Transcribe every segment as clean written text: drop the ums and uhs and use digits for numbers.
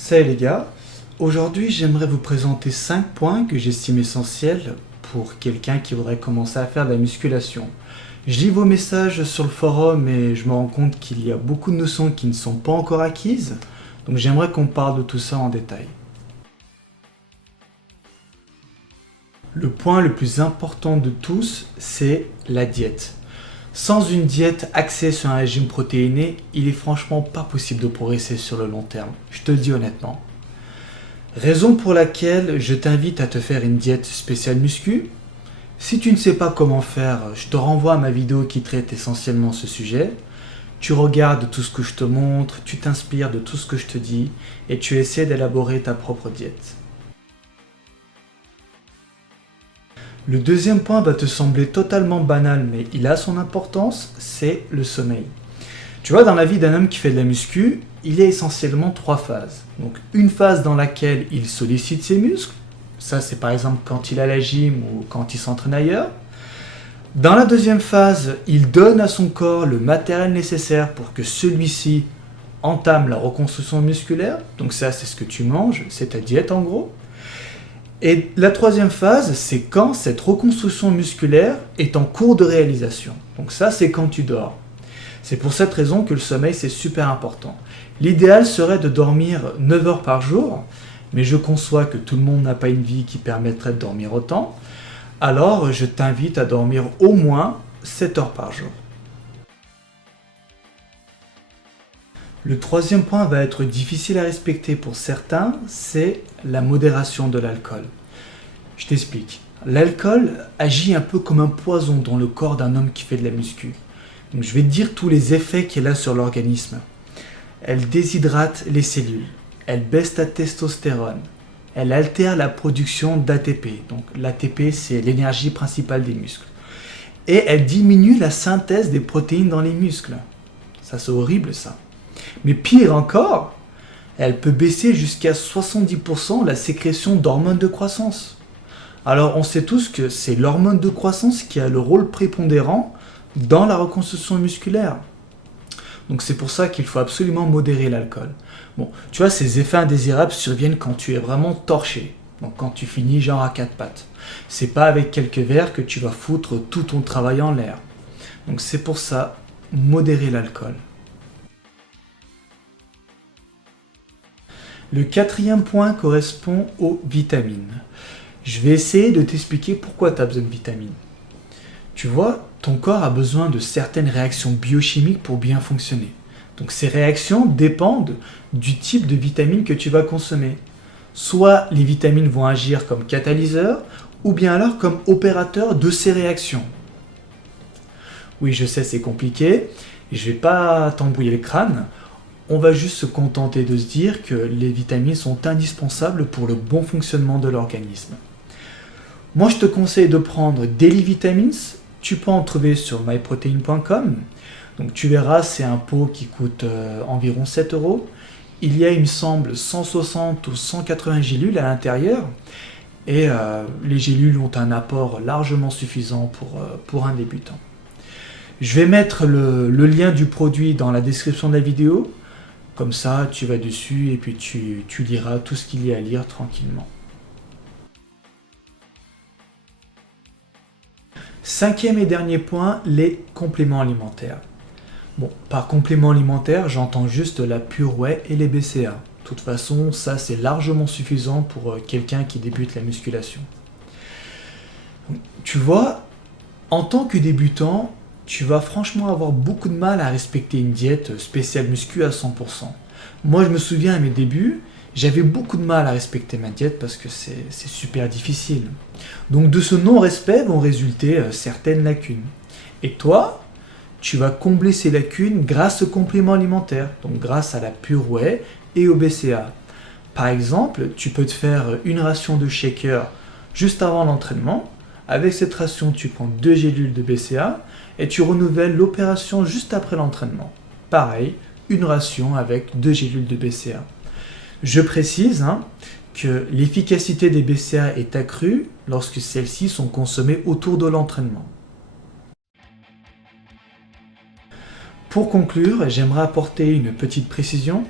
Salut les gars, aujourd'hui j'aimerais vous présenter 5 points que j'estime essentiels pour quelqu'un qui voudrait commencer à faire de la musculation. Je lis vos messages sur le forum et je me rends compte qu'il y a beaucoup de notions qui ne sont pas encore acquises, donc j'aimerais qu'on parle de tout ça en détail. Le point le plus important de tous, c'est la diète. Sans une diète axée sur un régime protéiné, il est franchement pas possible de progresser sur le long terme, je te le dis honnêtement. Raison pour laquelle je t'invite à te faire une diète spéciale muscu. Si tu ne sais pas comment faire, je te renvoie à ma vidéo qui traite essentiellement ce sujet. Tu regardes tout ce que je te montre, tu t'inspires de tout ce que je te dis et tu essaies d'élaborer ta propre diète. Le deuxième point va te sembler totalement banal, mais il a son importance, c'est le sommeil. Tu vois, dans la vie d'un homme qui fait de la muscu, il y a essentiellement 3 phases. Donc une phase dans laquelle il sollicite ses muscles, ça c'est par exemple quand il est à la gym ou quand il s'entraîne ailleurs. Dans la deuxième phase, il donne à son corps le matériel nécessaire pour que celui-ci entame la reconstruction musculaire. Donc ça c'est ce que tu manges, c'est ta diète en gros. Et la troisième phase, c'est quand cette reconstruction musculaire est en cours de réalisation. Donc ça, c'est quand tu dors. C'est pour cette raison que le sommeil, c'est super important. L'idéal serait de dormir 9 heures par jour, mais je conçois que tout le monde n'a pas une vie qui permettrait de dormir autant. Alors, je t'invite à dormir au moins 7 heures par jour. Le troisième point va être difficile à respecter pour certains, c'est la modération de l'alcool. Je t'explique. L'alcool agit un peu comme un poison dans le corps d'un homme qui fait de la muscu. Donc je vais te dire tous les effets qu'elle a sur l'organisme. Elle déshydrate les cellules, elle baisse ta testostérone, elle altère la production d'ATP. Donc l'ATP c'est l'énergie principale des muscles. Et elle diminue la synthèse des protéines dans les muscles. Ça c'est horrible ça. Mais pire encore, elle peut baisser jusqu'à 70% la sécrétion d'hormones de croissance. Alors on sait tous que c'est l'hormone de croissance qui a le rôle prépondérant dans la reconstruction musculaire. Donc c'est pour ça qu'il faut absolument modérer l'alcool. Bon, tu vois, ces effets indésirables surviennent quand tu es vraiment torché. Donc quand tu finis genre à 4 pattes. C'est pas avec quelques verres que tu vas foutre tout ton travail en l'air. Donc c'est pour ça, modérer l'alcool. Le quatrième point correspond aux vitamines. Je vais essayer de t'expliquer pourquoi tu as besoin de vitamines. Tu vois, ton corps a besoin de certaines réactions biochimiques pour bien fonctionner. Donc ces réactions dépendent du type de vitamines que tu vas consommer. Soit les vitamines vont agir comme catalyseurs, ou bien alors comme opérateurs de ces réactions. Oui, je sais, c'est compliqué, et je ne vais pas t'embrouiller le crâne. On va juste se contenter de se dire que les vitamines sont indispensables pour le bon fonctionnement de l'organisme. Moi, je te conseille de prendre Daily Vitamins. Tu peux en trouver sur myprotein.com. Donc, tu verras, c'est un pot qui coûte environ 7 €. Il y a, il me semble, 160 ou 180 gélules à l'intérieur. Et les gélules ont un apport largement suffisant pour un débutant. Je vais mettre le lien du produit dans la description de la vidéo. Comme ça, tu vas dessus et puis tu liras tout ce qu'il y a à lire tranquillement. Cinquième et dernier point, les compléments alimentaires. Bon, par compléments alimentaires, j'entends juste la pure whey et les BCA. De toute façon, ça c'est largement suffisant pour quelqu'un qui débute la musculation. Tu vois, en tant que débutant, tu vas franchement avoir beaucoup de mal à respecter une diète spéciale muscu à 100%. Moi, je me souviens à mes débuts, j'avais beaucoup de mal à respecter ma diète parce que c'est super difficile. Donc de ce non-respect vont résulter certaines lacunes. Et toi, tu vas combler ces lacunes grâce aux compléments alimentaires, donc grâce à la pure whey et au BCA. Par exemple, tu peux te faire une ration de shaker juste avant l'entraînement. Avec cette ration, tu prends 2 gélules de BCA et tu renouvelles l'opération juste après l'entraînement. Pareil, une ration avec 2 gélules de BCA. Je précise que l'efficacité des BCA est accrue lorsque celles-ci sont consommées autour de l'entraînement. Pour conclure, j'aimerais apporter une petite précision.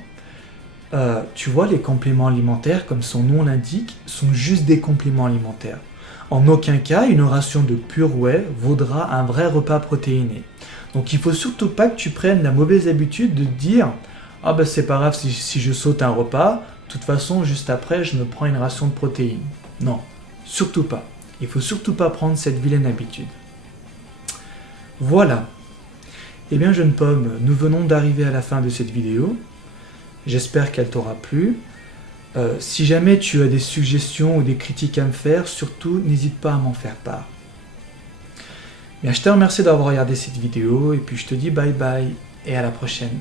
Tu vois, les compléments alimentaires, comme son nom l'indique, sont juste des compléments alimentaires. En aucun cas, une ration de pur whey vaudra un vrai repas protéiné. Donc il faut surtout pas que tu prennes la mauvaise habitude de te dire ah ben c'est pas grave si je saute un repas, de toute façon juste après je me prends une ration de protéines. Non, surtout pas. Il faut surtout pas prendre cette vilaine habitude. Voilà. Eh bien jeune pomme, nous venons d'arriver à la fin de cette vidéo. J'espère qu'elle t'aura plu. Si jamais tu as des suggestions ou des critiques à me faire, surtout n'hésite pas à m'en faire part. Bien, je te remercie d'avoir regardé cette vidéo et puis je te dis bye bye et à la prochaine.